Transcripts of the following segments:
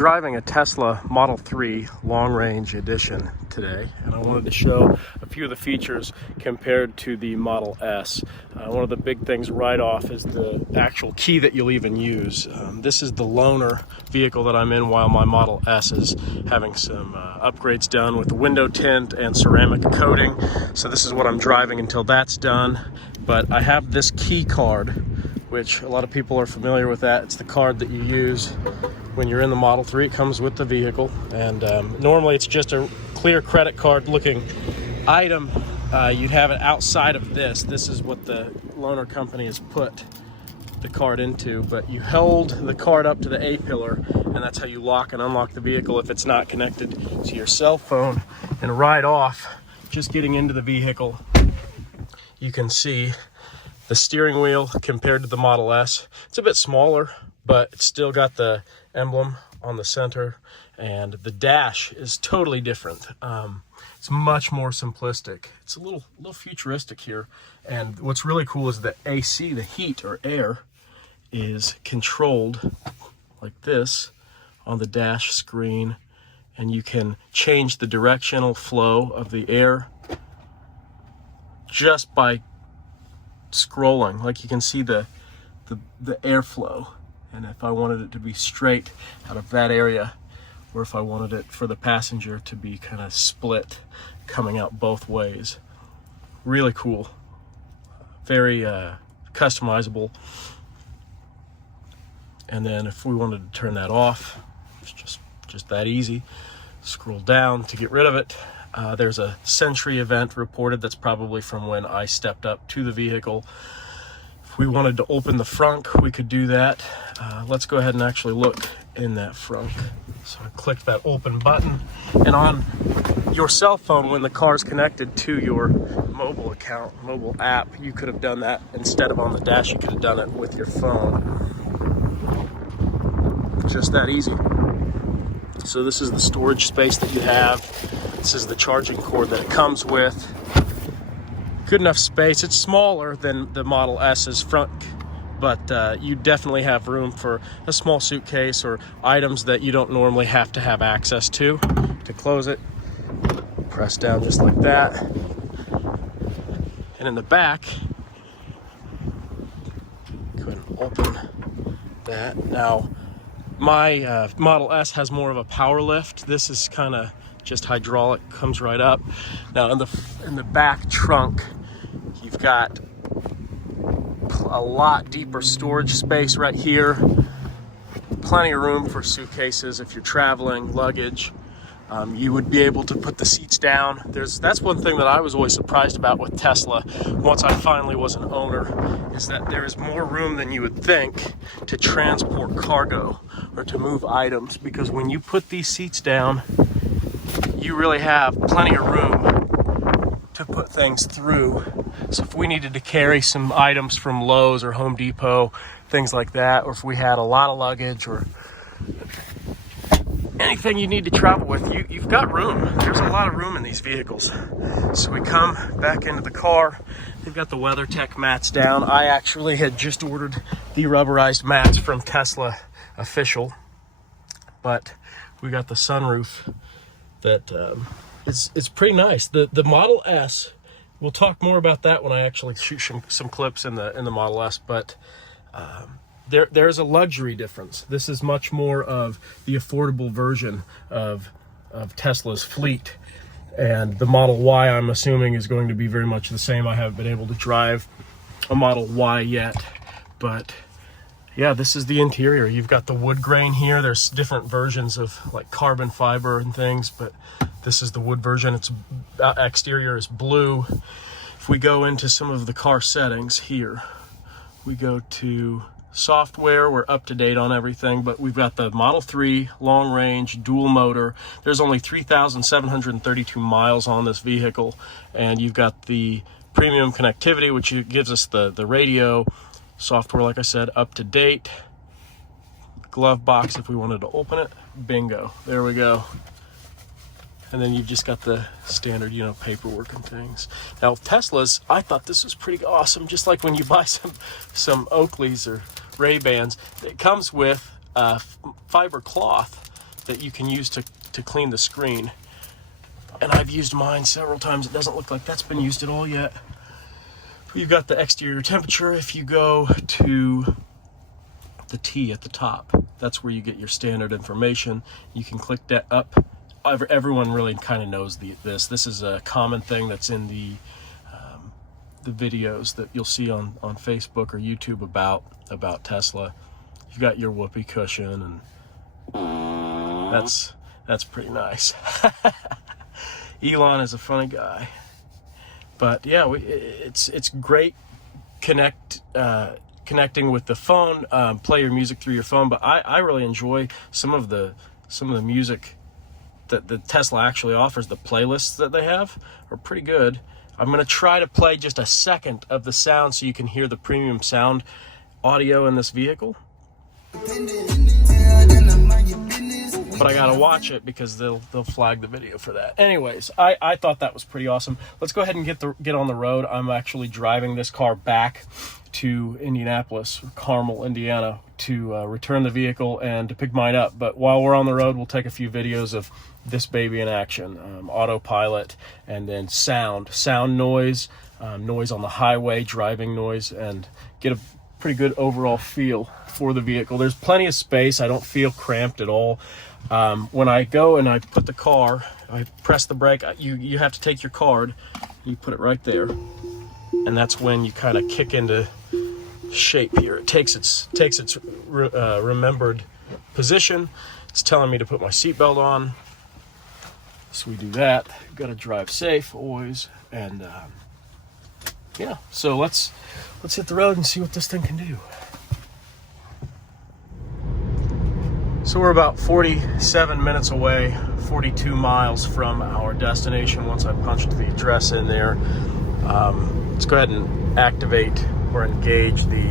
driving a Tesla Model 3 Long Range Edition today, and I wanted to show a few of the features compared to the Model S. One of the big things right off is the actual key that you'll even use. This is the loaner vehicle that I'm in while my Model S is having some upgrades done with the window tint and ceramic coating. So this is what I'm driving until that's done. But I have this key card, which a lot of people are familiar with that. It's the card that you use when you're in the Model 3. It comes with the vehicle, and normally it's just a clear credit card looking item. You'd have it outside of this. This is what the loaner company has put the card into, but you hold the card up to the A-pillar, and that's how you lock and unlock the vehicle if it's not connected to your cell phone. And right off, just getting into the vehicle, you can see the steering wheel compared to the Model S. It's a bit smaller, but it's still got the emblem on the center, and the dash is totally different. It's much more simplistic. It's a little futuristic here, and what's really cool is the AC, the heat or air, is controlled like this on the dash screen, and you can change the directional flow of the air just by scrolling. Like, you can see the airflow, and if I wanted it to be straight out of that area, or if I wanted it for the passenger to be kind of split coming out both ways. Really cool, very customizable. And then if we wanted to turn that off, it's just that easy. Scroll down to get rid of it. There's a Sentry event reported. That's probably from when I stepped up to the vehicle. If we wanted to open the frunk, we could do that. Let's go ahead and actually look in that frunk. So I clicked that open button, and on your cell phone, when the car's connected to your mobile account, mobile app, you could have done that instead of on the dash. You could have done it with your phone. Just that easy. So this is the storage space that you have. This is the charging cord that it comes with. Good enough space. It's smaller than the Model S's front, but you definitely have room for a small suitcase or items that you don't normally have to have access to. To close it, press down just like that. And in the back, go ahead and open that. Now, my Model S has more of a power lift. This is kind of just hydraulic, comes right up. Now in the back trunk, you've got a lot deeper storage space right here. Plenty of room for suitcases if you're traveling, luggage. You would be able to put the seats down. That's one thing that I was always surprised about with Tesla once I finally was an owner, is that there is more room than you would think to transport cargo or to move items, because when you put these seats down, you really have plenty of room to put things through. So if we needed to carry some items from Lowe's or Home Depot, things like that, or if we had a lot of luggage or anything you need to travel with, you've got room. There's a lot of room in these vehicles. So we come back into the car. They've got the WeatherTech mats down. I actually had just ordered the rubberized mats from Tesla Official, but we got the sunroof that is pretty nice. The Model S, we'll talk more about that when I actually shoot some clips in the Model S, but there's a luxury difference. This is much more of the affordable version of Tesla's fleet, and the Model Y, I'm assuming, is going to be very much the same. I haven't been able to drive a Model Y yet, but yeah, this is the interior. You've got the wood grain here. There's different versions of like carbon fiber and things, but this is the wood version. Its exterior is blue. If we go into some of the car settings here, we go to software. We're up to date on everything, but we've got the Model 3 long range dual motor. There's only 3,732 miles on this vehicle, and you've got the premium connectivity, which gives us the radio. Software, like I said, up to date. Glove box, if we wanted to open it, bingo, there we go. And then you've just got the standard, paperwork and things. Now, Teslas, I thought this was pretty awesome. Just like when you buy some Oakleys or Ray-Bans, it comes with fiber cloth that you can use to clean the screen. And I've used mine several times. It doesn't look like that's been used at all yet. You've got the exterior temperature. If you go to the T at the top, that's where you get your standard information. You can click that up. Everyone really kind of knows this. This is a common thing that's in the videos that you'll see on Facebook or YouTube about Tesla. You've got your whoopee cushion, and that's pretty nice. Elon is a funny guy. But yeah, it's great connecting with the phone, play your music through your phone. But I really enjoy some of the music that the Tesla actually offers. The playlists that they have are pretty good. I'm going to try to play just a second of the sound so you can hear the premium sound audio in this vehicle. But I gotta watch it because they'll flag the video for that. Anyways, I thought that was pretty awesome. Let's go ahead and get on the road. I'm actually driving this car back to Indianapolis, Carmel, Indiana, to return the vehicle and to pick mine up. But while we're on the road, we'll take a few videos of this baby in action, autopilot, and then sound noise, noise on the highway, driving noise, and get a pretty good overall feel for the vehicle. There's plenty of space. I don't feel cramped at all. When I go and I put the car, I press the brake, you have to take your card, you put it right there, and that's when you kind of kick into shape here. It takes its remembered position. It's telling me to put my seatbelt on, so we do that. Got to drive safe always, and yeah. So let's hit the road and see what this thing can do. So we're about 47 minutes away, 42 miles from our destination once I punched the address in there. Let's go ahead and activate or engage the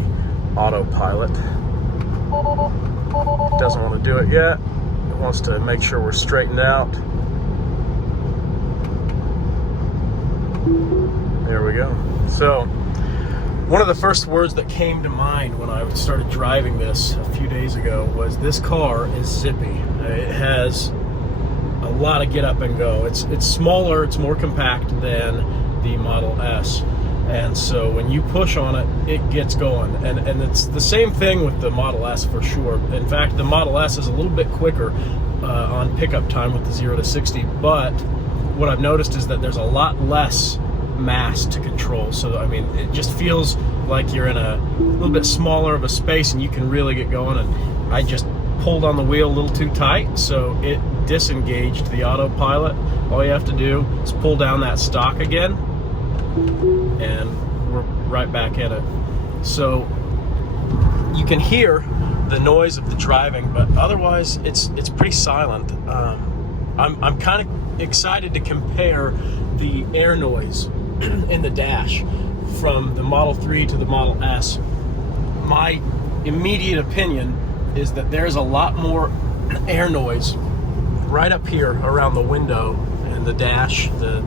autopilot. It doesn't want to do it yet. It wants to make sure we're straightened out. There we go. So one of the first words that came to mind when I started driving this a few days ago was, this car is zippy. It has a lot of get up and go. It's smaller, it's more compact than the Model S. And so when you push on it, it gets going. And it's the same thing with the Model S for sure. In fact, the Model S is a little bit quicker on pickup time with the 0 to 60. But what I've noticed is that there's a lot less mass to control. So I mean, it just feels like you're in a little bit smaller of a space and you can really get going. And I just pulled on the wheel a little too tight, so it disengaged the autopilot. All you have to do is pull down that stalk again and we're right back in it. So you can hear the noise of the driving, but otherwise it's pretty silent. I'm kind of excited to compare the air noise in the dash from the Model 3 to the Model S. My immediate opinion is that there's a lot more air noise right up here around the window and the dash, the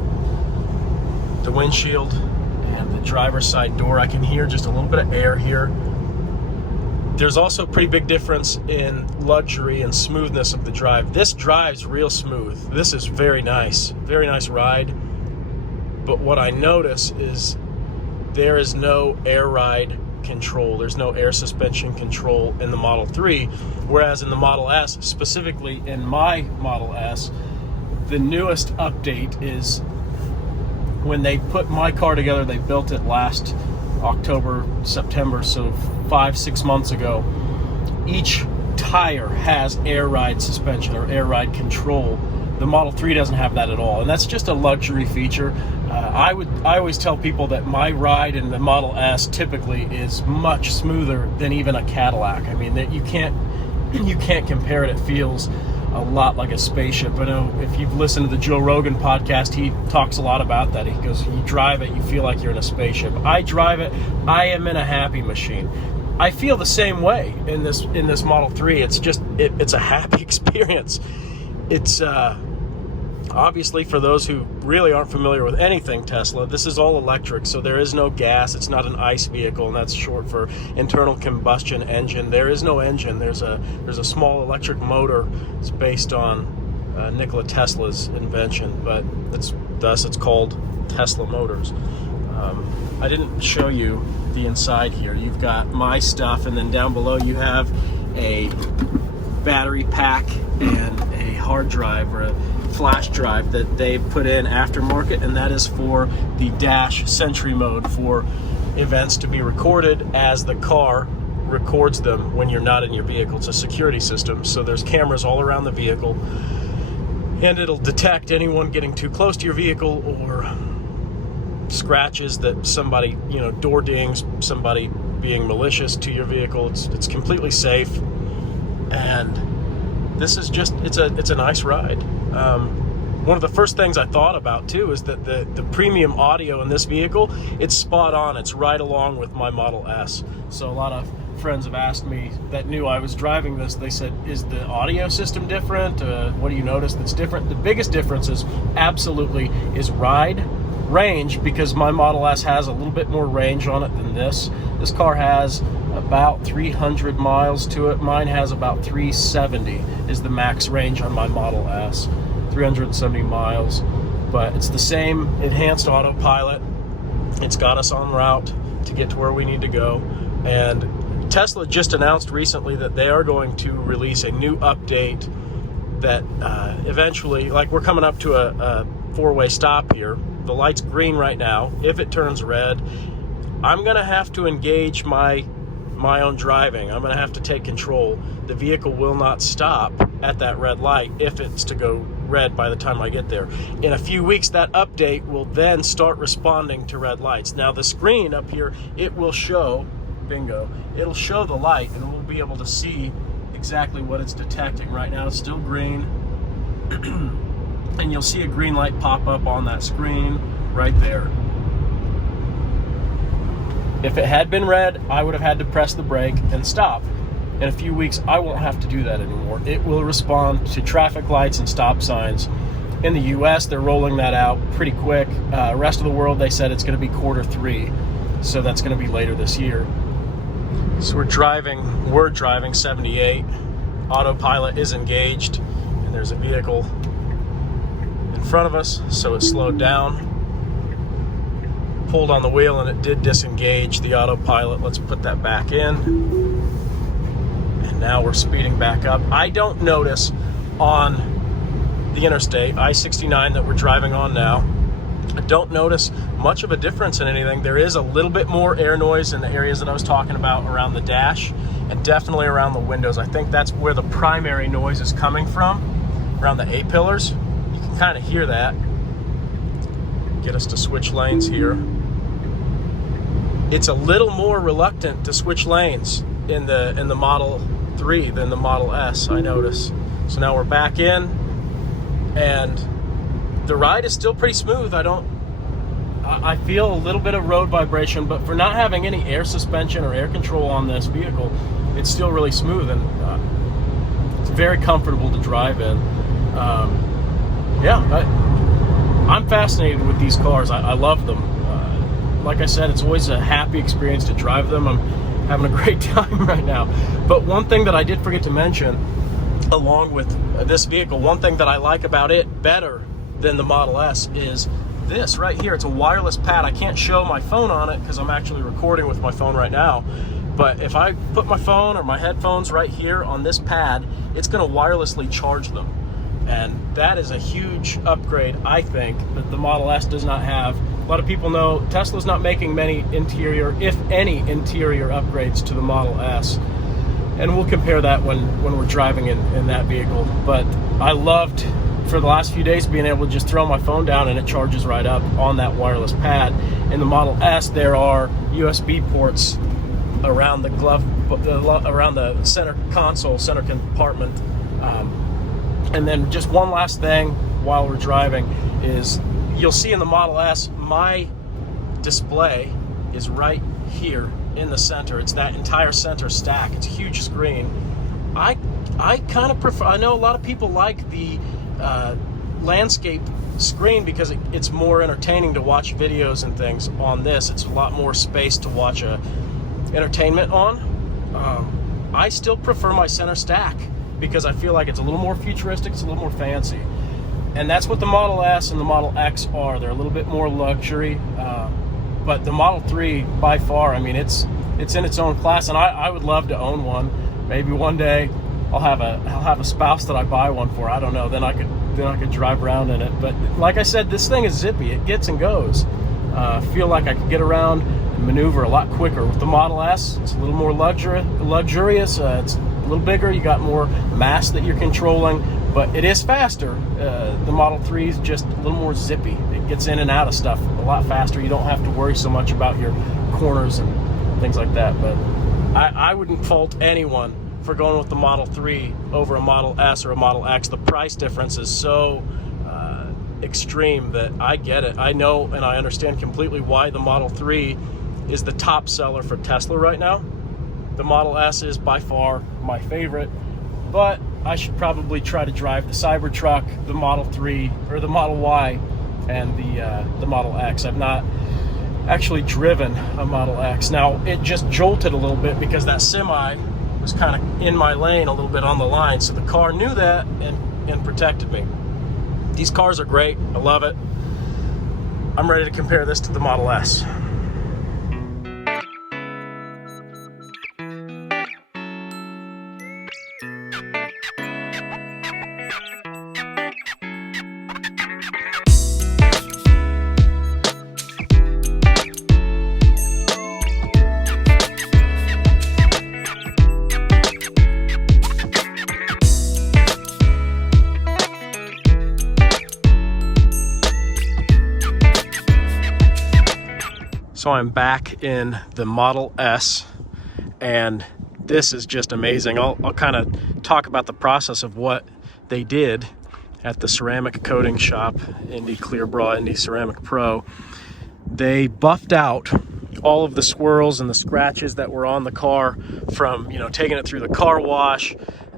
windshield, and the driver's side door. I can hear just a little bit of air here. There's also a pretty big difference in luxury and smoothness of the drive. This drives real smooth. This is very nice ride. But what I notice is there is no air ride control. There's no air suspension control in the Model 3, whereas in the Model S, specifically in my Model S, the newest update is when they put my car together. They built it last October, September, so 5-6 months ago. Each tire has air ride suspension or air ride control. The Model 3 doesn't have that at all, and that's just a luxury feature. I always tell people that my ride in the Model S typically is much smoother than even a Cadillac. I mean, that you can't compare it. It feels a lot like a spaceship. I know if you've listened to the Joe Rogan podcast, he talks a lot about that. He goes, you drive it, you feel like you're in a spaceship. I drive it, I am in a happy machine. I feel the same way in this Model 3. It's just it's a happy experience. It's Obviously, for those who really aren't familiar with anything Tesla, this is all electric, so there is no gas. It's not an ICE vehicle, and that's short for internal combustion engine. There is no engine. There's a small electric motor. It's based on Nikola Tesla's invention, but it's called Tesla Motors. I didn't show you the inside here. You've got my stuff, and then down below you have a battery pack and a hard drive, or a flash drive that they put in aftermarket, and that is for the dash Sentry mode, for events to be recorded as the car records them when you're not in your vehicle. It's a security system, so there's cameras all around the vehicle, and it'll detect anyone getting too close to your vehicle, or scratches that somebody, door dings, somebody being malicious to your vehicle. It's completely safe, and this is just, it's a nice ride. One of the first things I thought about too is that the premium audio in this vehicle, it's spot on. It's right along with my Model S. So a lot of friends have asked me that knew I was driving this, they said, is the audio system different? What do you notice that's different? The biggest difference is ride range, because my Model S has a little bit more range on it than this. This car has about 300 miles to it. Mine has about 370 is the max range on my Model S. 370 miles, but it's the same enhanced autopilot. It's got us en route to get to where we need to go. And Tesla just announced recently that they are going to release a new update that eventually, like, we're coming up to a four-way stop here. The light's green right now. If it turns red, I'm gonna have to engage my own driving. I'm gonna have to take control. The vehicle will not stop at that red light if it's to go red by the time I get there. In a few weeks, that update will then start responding to red lights. Now the screen up here, it will show, bingo, it'll show the light, and we'll be able to see exactly what it's detecting. Right now it's still green. And you'll see a green light pop up on that screen right there. If it had been red, I would have had to press the brake and stop. In a few weeks, I won't have to do that anymore. It will respond to traffic lights and stop signs. In the US, they're rolling that out pretty quick. Rest of the world, they said it's going to be Q3, so that's going to be later this year. So we're driving 78. Autopilot is engaged, and there's a vehicle in front of us, so it slowed down. Pulled on the wheel and it did disengage the autopilot. Let's put that back in. And now we're speeding back up. I don't notice on the interstate, I-69 that we're driving on now, I don't notice much of a difference in anything. There is a little bit more air noise in the areas that I was talking about around the dash, and definitely around the windows. I think that's where the primary noise is coming from, around the A-pillars. You can kind of hear that. Get us to switch lanes here. It's a little more reluctant to switch lanes in the Model 3 than the Model S, I notice. So now we're back in, and the ride is still pretty smooth. I feel a little bit of road vibration, but for not having any air suspension or air control on this vehicle, it's still really smooth, and it's very comfortable to drive in. I'm fascinated with these cars. I love them. Like I said, it's always a happy experience to drive them. I'm having a great time right now. But one thing that I did forget to mention, along with this vehicle, one thing that I like about it better than the Model S is this right here. It's a wireless pad. I can't show my phone on it because I'm actually recording with my phone right now. But if I put my phone or my headphones right here on this pad, it's going to wirelessly charge them. And that is a huge upgrade, I think, that the Model S does not have. A lot of people know Tesla's not making many interior, if any, interior upgrades to the Model S. And we'll compare that when we're driving in that vehicle. But I loved, for the last few days, being able to just throw my phone down and it charges right up on that wireless pad. In the Model S, there are USB ports around the around the center console, center compartment. And then just one last thing while we're driving is, you'll see in the Model S, my display is right here in the center. It's that entire center stack. It's a huge screen. I kind of prefer, I know a lot of people like the landscape screen because it's more entertaining to watch videos and things on this. It's a lot more space to watch entertainment on. I still prefer my center stack because I feel like it's a little more futuristic, it's a little more fancy. And that's what the Model S and the Model X are. They're a little bit more luxury, but the Model 3, by far, I mean, it's in its own class, and I would love to own one. Maybe one day I'll have a spouse that I buy one for. I don't know. Then I could drive around in it. But like I said, this thing is zippy. It gets and goes. I feel like I could get around and maneuver a lot quicker. With the Model S, it's a little more luxurious. It's a little bigger. You got more mass that you're controlling, but it is faster. The Model 3 is just a little more zippy. It gets in and out of stuff a lot faster. You don't have to worry so much about your corners and things like that. But I wouldn't fault anyone for going with the Model 3 over a Model S or a Model X. The price difference is so extreme that I get it. I know and I understand completely why the Model 3 is the top seller for Tesla right now. The Model S is by far my favorite, but I should probably try to drive the Cybertruck, the Model 3, or the Model Y, and the Model X. I've not actually driven a Model X. Now, it just jolted a little bit because that semi was kind of in my lane a little bit on the line, so the car knew that and protected me. These cars are great. I love it. I'm ready to compare this to the Model S. So I'm back in the Model S, and this is just amazing. I'll kind of talk about the process of what they did at the ceramic coating shop, Indy Clear Bra, Indy Ceramic Pro. They buffed out all of the swirls and the scratches that were on the car from, taking it through the car wash,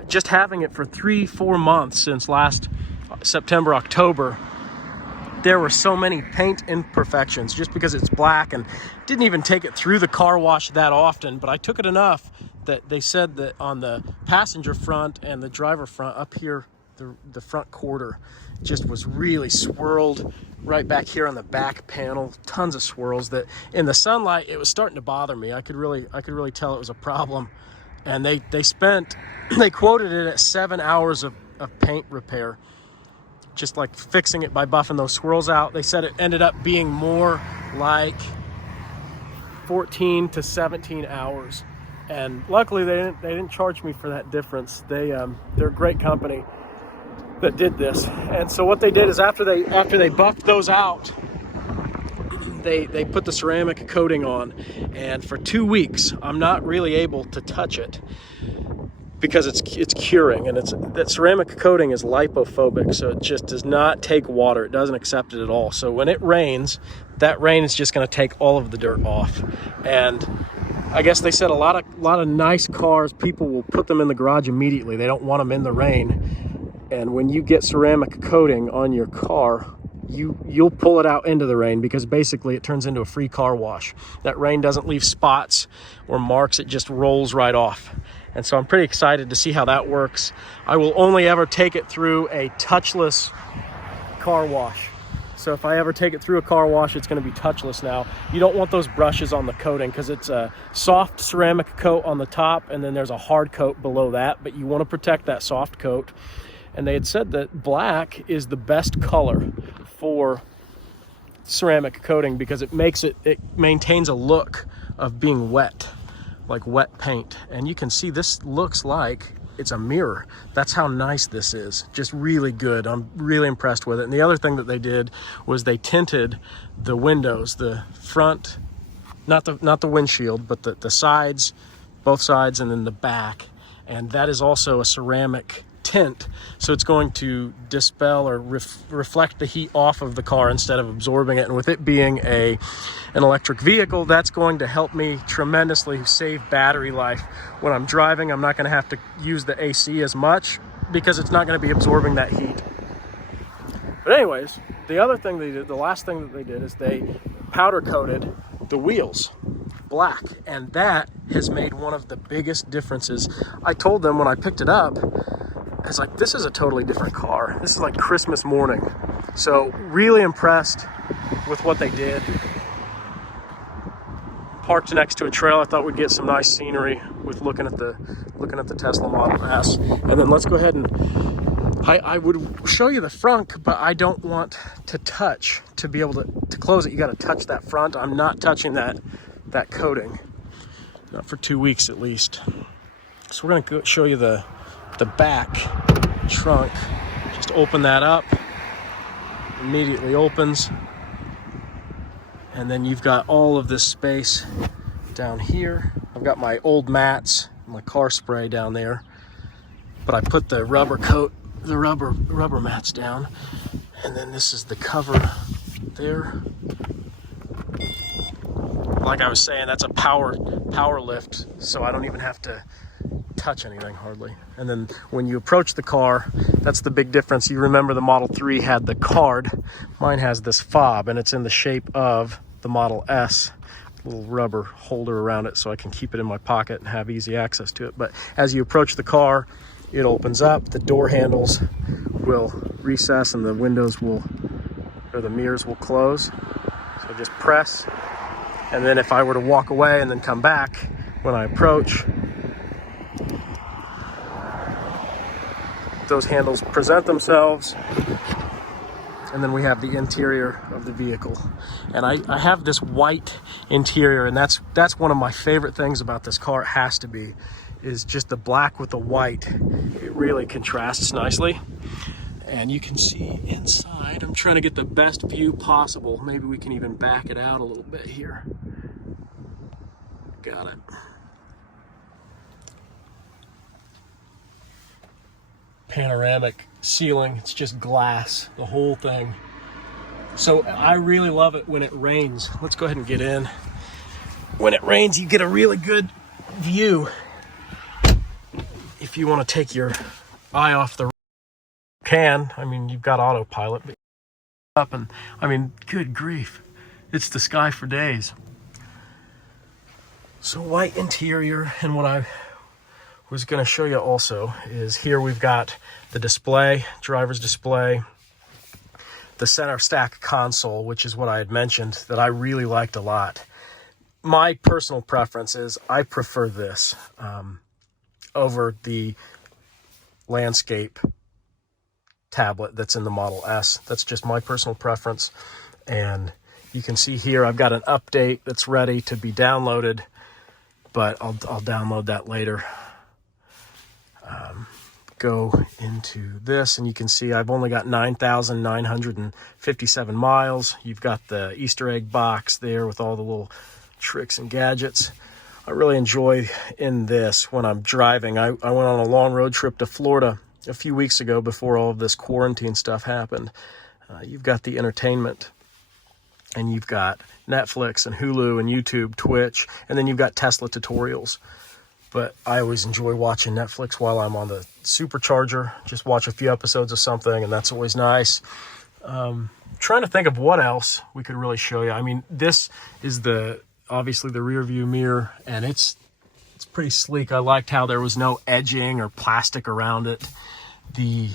just having it for 3-4 months since last September, October. There were so many paint imperfections just because it's black, and didn't even take it through the car wash that often, but I took it enough that they said that on the passenger front and the driver front up here, the front quarter just was really swirled. Right back here on the back panel, tons of swirls that in the sunlight it was starting to bother me. I could really tell it was a problem. And they quoted it at 7 hours of paint repair, just like fixing it by buffing those swirls out. They said it ended up being more like 14 to 17 hours. And luckily they didn't charge me for that difference. They're a great company that did this. And so what they did is after they buffed those out, they put the ceramic coating on, and for 2 weeks I'm not really able to touch it because it's curing, and that ceramic coating is lipophobic, so it just does not take water. It doesn't accept it at all. So when it rains, that rain is just going to take all of the dirt off. And I guess they said a lot of nice cars, people will put them in the garage immediately. They don't want them in the rain. And when you get ceramic coating on your car, you'll pull it out into the rain because basically it turns into a free car wash. That rain doesn't leave spots or marks, it just rolls right off. And so I'm pretty excited to see how that works. I will only ever take it through a touchless car wash. So if I ever take it through a car wash, it's going to be touchless now. You don't want those brushes on the coating because it's a soft ceramic coat on the top, and then there's a hard coat below that, but you want to protect that soft coat. And they had said that black is the best color for ceramic coating because it maintains a look of being wet, like wet paint. And you can see this looks like it's a mirror. That's how nice this is. Just really good. I'm really impressed with it. And the other thing that they did was they tinted the windows, the front, not the windshield, but the sides, both sides, and then the back. And that is also a ceramic tint, so it's going to dispel or reflect the heat off of the car instead of absorbing it. And with it being an electric vehicle, that's going to help me tremendously save battery life. When I'm driving, I'm not going to have to use the AC as much because it's not going to be absorbing that heat. But anyways, the other thing they did, the last thing that they did is they powder coated the wheels black, and that has made one of the biggest differences. I told them when I picked it up, I was like, this is a totally different car. This is like Christmas morning. So really impressed with what they did. Parked next to a trail. I thought we'd get some nice scenery with looking at the Tesla Model S. And then let's go ahead and I would show you the front, but I don't want to touch to be able to close it. You got to touch that front. I'm not touching that coating, not for 2 weeks at least. So we're going to show you the back trunk. Just open that up. Immediately opens. And then you've got all of this space down here. I've got my old mats, my car spray down there, but I put the rubber coat, the rubber mats down, and then this is the cover there. Like I was saying, that's a power lift, so I don't even have to touch anything hardly. And then when you approach the car, that's the big difference. You remember the Model 3 had the card. Mine has this fob, and it's in the shape of the Model S. Little rubber holder around it so I can keep it in my pocket and have easy access to it. But as you approach the car, it opens up, the door handles will recess, and the windows the mirrors will close. So just press, and then if I were to walk away and then come back, when I approach, those handles present themselves, and then we have the interior of the vehicle. And I have this white interior, and that's one of my favorite things about this car. It has to be, is just the black with the white. It really contrasts nicely. And you can see inside, I'm trying to get the best view possible. Maybe we can even back it out a little bit here. Got it. Panoramic ceiling, it's just glass, the whole thing. So I really love it when it rains. Let's go ahead and get in. When it rains, you get a really good view. If you want to take your eye off the can, I mean, you've got autopilot, but up, and I mean, good grief, it's the sky for days. So white interior, and what I was going to show you also is here we've got the display, driver's display, the center stack console, which is what I had mentioned that I really liked a lot. My personal preference is I prefer this over the landscape tablet that's in the Model S. That's just my personal preference. And you can see here I've got an update that's ready to be downloaded, but I'll download that later. Go into this, and you can see I've only got 9,957 miles. You've got the Easter egg box there with all the little tricks and gadgets. I really enjoy in this when I'm driving. I went on a long road trip to Florida a few weeks ago before all of this quarantine stuff happened. You've got the entertainment, and you've got Netflix and Hulu and YouTube, Twitch, and then you've got Tesla tutorials. But I always enjoy watching Netflix while I'm on the supercharger. Just watch a few episodes of something, and that's always nice. Trying to think of what else we could really show you. I mean, this is obviously the rear view mirror, and it's pretty sleek. I liked how there was no edging or plastic around it. The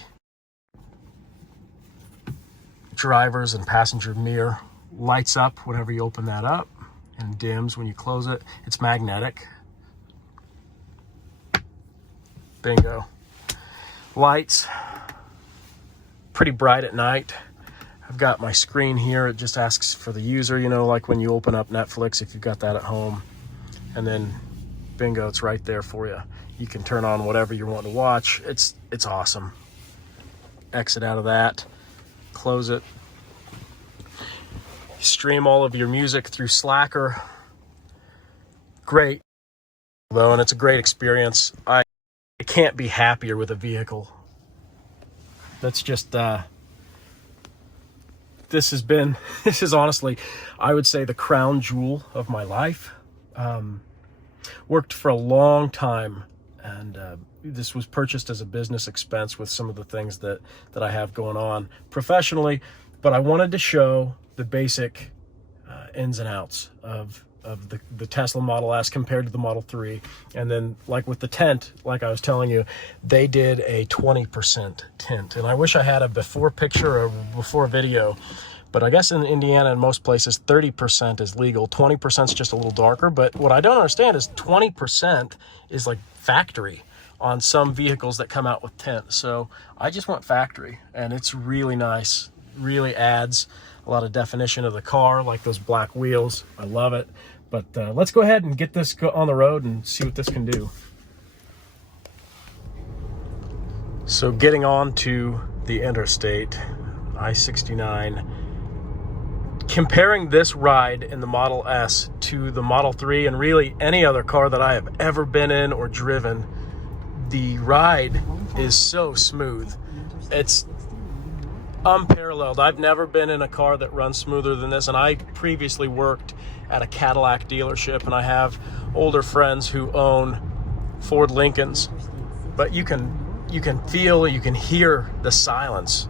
driver's and passenger mirror lights up whenever you open that up and dims when you close it. It's magnetic. Bingo. Lights, pretty bright at night. I've got my screen here. It just asks for the user, like when you open up Netflix, if you've got that at home. And then bingo, it's right there for you. You can turn on whatever you want to watch. It's awesome. Exit out of that, close it. Stream all of your music through Slacker. Great, though, and it's a great experience. I can't be happier with a vehicle. That's just, this is honestly, I would say, the crown jewel of my life. Worked for a long time and this was purchased as a business expense with some of the things that I have going on professionally. But I wanted to show the basic ins and outs of the Tesla Model S compared to the Model 3. And then, like with the tent, like I was telling you, they did a 20% tint. And I wish I had a before picture or before video, but I guess in Indiana and most places, 30% is legal. 20% is just a little darker. But what I don't understand is 20% is like factory on some vehicles that come out with tint. So I just went factory, and it's really nice. Really adds a lot of definition of the car, like those black wheels. I love it. But let's go ahead and get this on the road and see what this can do. So getting on to the interstate, I-69, comparing this ride in the Model S to the Model 3 and really any other car that I have ever been in or driven, the ride is so smooth. It's unparalleled. I've never been in a car that runs smoother than this, and I previously worked at a Cadillac dealership, and I have older friends who own Ford Lincolns, but you can feel, you can hear the silence.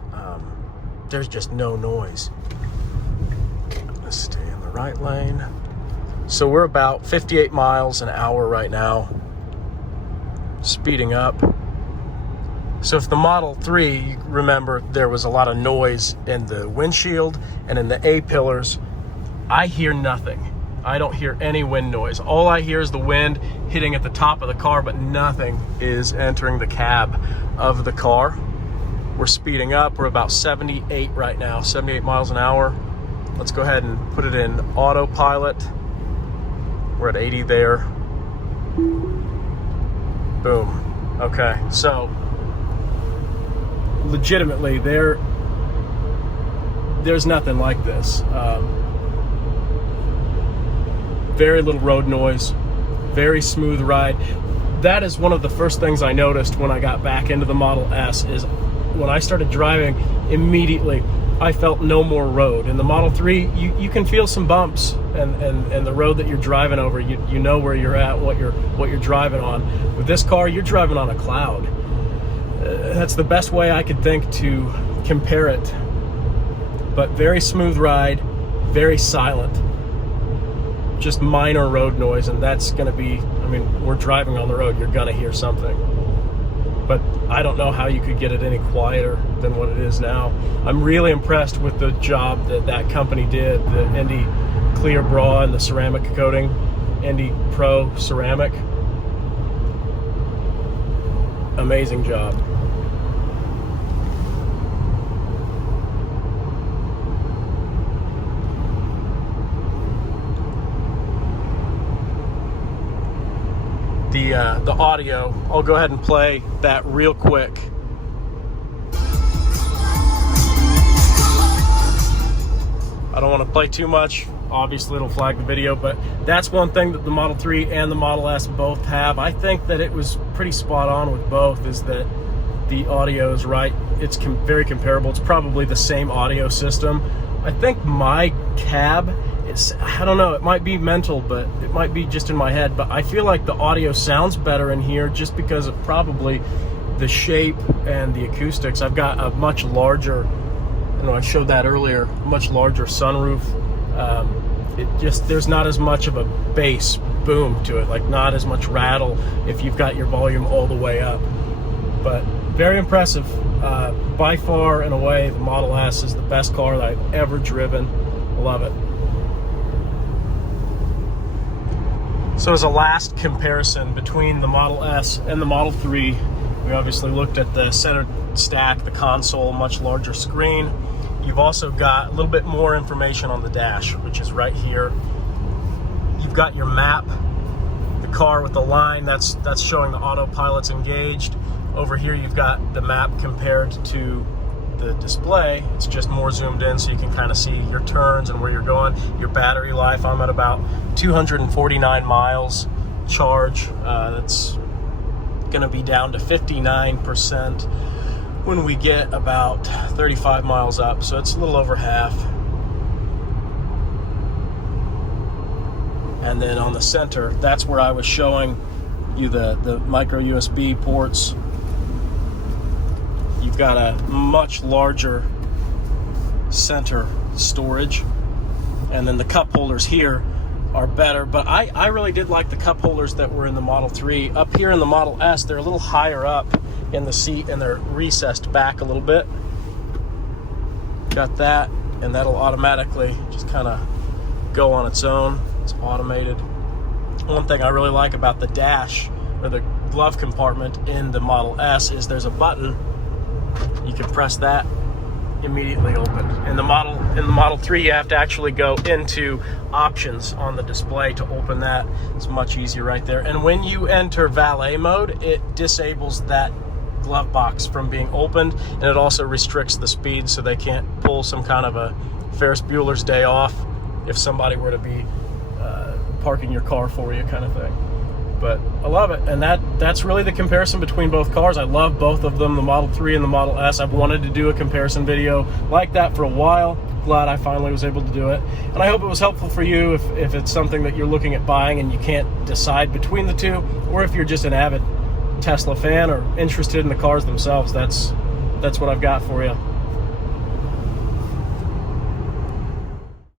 There's just no noise. Let's stay in the right lane. So we're about 58 miles an hour right now, speeding up. So if the Model 3, you remember there was a lot of noise in the windshield and in the A-pillars, I hear nothing. I don't hear any wind noise. All I hear is the wind hitting at the top of the car, but nothing is entering the cab of the car. We're speeding up. We're about 78 right now, 78 miles an hour. Let's go ahead and put it in autopilot. We're at 80 there. Boom. Okay, so legitimately there's nothing like this. Very little road noise, very smooth ride. That is one of the first things I noticed when I got back into the Model S, is when I started driving, immediately I felt no more road. In the Model 3, you can feel some bumps, and the road that you're driving over, you know where you're at, what you're driving on. With this car, you're driving on a cloud. That's the best way I could think to compare it. But very smooth ride, very silent. Just minor road noise, and that's gonna be, I mean, we're driving on the road, you're gonna hear something. But I don't know how you could get it any quieter than what it is now. I'm really impressed with the job that company did, the Indy Clear Bra and the ceramic coating, Indy Pro Ceramic. Amazing job. The audio, I'll go ahead and play that real quick. I don't want to play too much. Obviously, it'll flag the video, but that's one thing that the Model 3 and the Model S both have. I think that it was pretty spot on with both, is that the audio is right. It's very comparable. It's probably the same audio system. I think my cab, I don't know, it might be mental, but it might be just in my head, but I feel like the audio sounds better in here just because of probably the shape and the acoustics. I've got a much larger, I showed that earlier, much larger sunroof. There's not as much of a bass boom to it, like not as much rattle if you've got your volume all the way up. But very impressive. By far and away, the Model S is the best car that I've ever driven. Love it. So as a last comparison between the Model S and the Model 3, we obviously looked at the center stack, the console, much larger screen. You've also got a little bit more information on the dash, which is right here. You've got your map, the car with the line, that's showing the autopilot's engaged. Over here you've got the map compared to the display. It's just more zoomed in so you can kind of see your turns and where you're going. Your battery life, I'm at about 249 miles charge. That's gonna be down to 59% when we get about 35 miles up, so it's a little over half. And then on the center, that's where I was showing you the micro USB ports. You've got a much larger center storage, and then the cup holders here are better, but I really did like the cup holders that were in the Model 3. Up here in the Model S, they're a little higher up in the seat and they're recessed back a little bit. Got that, and that'll automatically just kind of go on its own. It's automated. One thing I really like about the dash, or the glove compartment in the Model S, is there's a button. You can press that, immediately open. In the Model 3, you have to actually go into options on the display to open that. It's much easier right there. And when you enter valet mode, it disables that glove box from being opened, and it also restricts the speed so they can't pull some kind of a Ferris Bueller's Day Off if somebody were to be parking your car for you, kind of thing. But I love it, and that's really the comparison between both cars. I love both of them, the Model 3 and the Model S. I've wanted to do a comparison video like that for a while. Glad I finally was able to do it, and I hope it was helpful for you if it's something that you're looking at buying and you can't decide between the two, or if you're just an avid Tesla fan or interested in the cars themselves. That's what I've got for you.